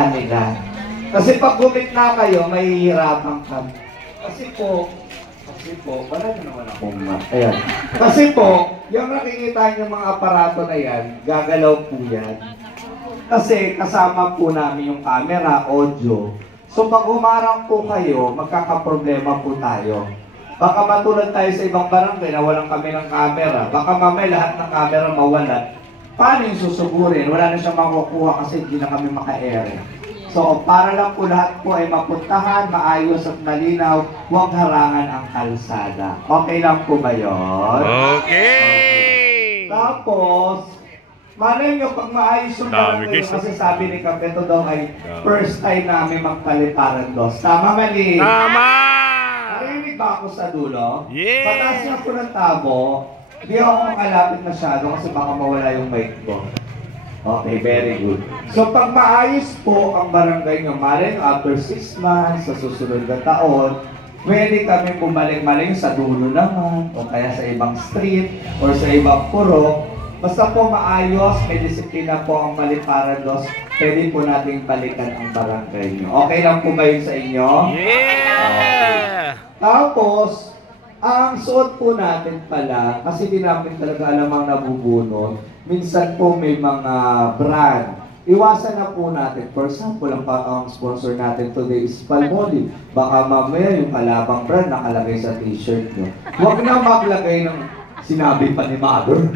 nila. Kasi pag gumit na kayo, mahihirapan ka. Kasi po, wala na naman akong ayan. Kasi po, yung nakikita niyo mga aparato na yan, gagalaw po yan. Kasi kasama po namin yung camera, audio. So pag humarang po kayo, magkakaproblema po tayo. Baka matulad tayo sa ibang barangay na walang kami ng camera. Baka mamaya lahat ng camera mawalan. Paano yung susugurin? Wala na siyang makukuha kasi hindi na kami maka-air. So, para lang po lahat po ay mapuntahan, maayos at malinaw, huwag harangan ang kalsada. Okay lang po ba yun? Okay! Tapos, malay nyo, pag maayos yung barangay, kasi sabi ni Kapeto daw ay first time namin magpaliparan dos. Tama, mali? Tama! Narinig ba ako sa dulo? Yeah! Pataas niya po ng tabo. Hindi ako makalapit masyado kasi baka mawala yung mic ko. Okay, very good. So pag maayos po ang barangay nyo, maling after 6 months, sa susunod na taon, pwede kami pumaling-maling sa dulo naman, o kaya sa ibang street, or sa ibang puro. Basta po maayos, may disiplina po ang Maliparan Dos, pwede po nating balikan ang barangay nyo. Okay lang po ba yun sa inyo? Yeah! Okay. Tapos, ang suot po natin pala, kasi di namin talaga alam ang nabubunot, minsan po may mga brand. Iwasan na po natin. For example, ang sponsor natin today is Palmolive. Baka mamaya yung kalabang brand nakalagay sa t-shirt nyo. Huwag na maglagay ng sinabi pa ni Mother.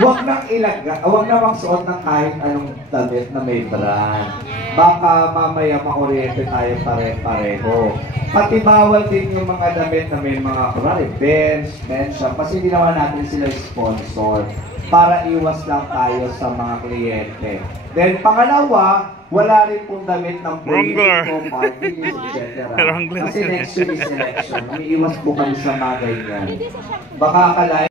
Huwag nang ilagay, huwag na magsuot ng kahit anong damit na may brand. Baka mamaya makuryente tayo pare-pareho. Pati bawal din yung mga damit na may mga Benz, Shop, kasi hindi naman natin sila sponsor para iwas lang tayo sa mga kliyente. Then pangalawa, wala rin pong damit ng politiko, parties, etc. Kasi next year is election. Umiiwas po kami sa mga ganyan. Baka akalain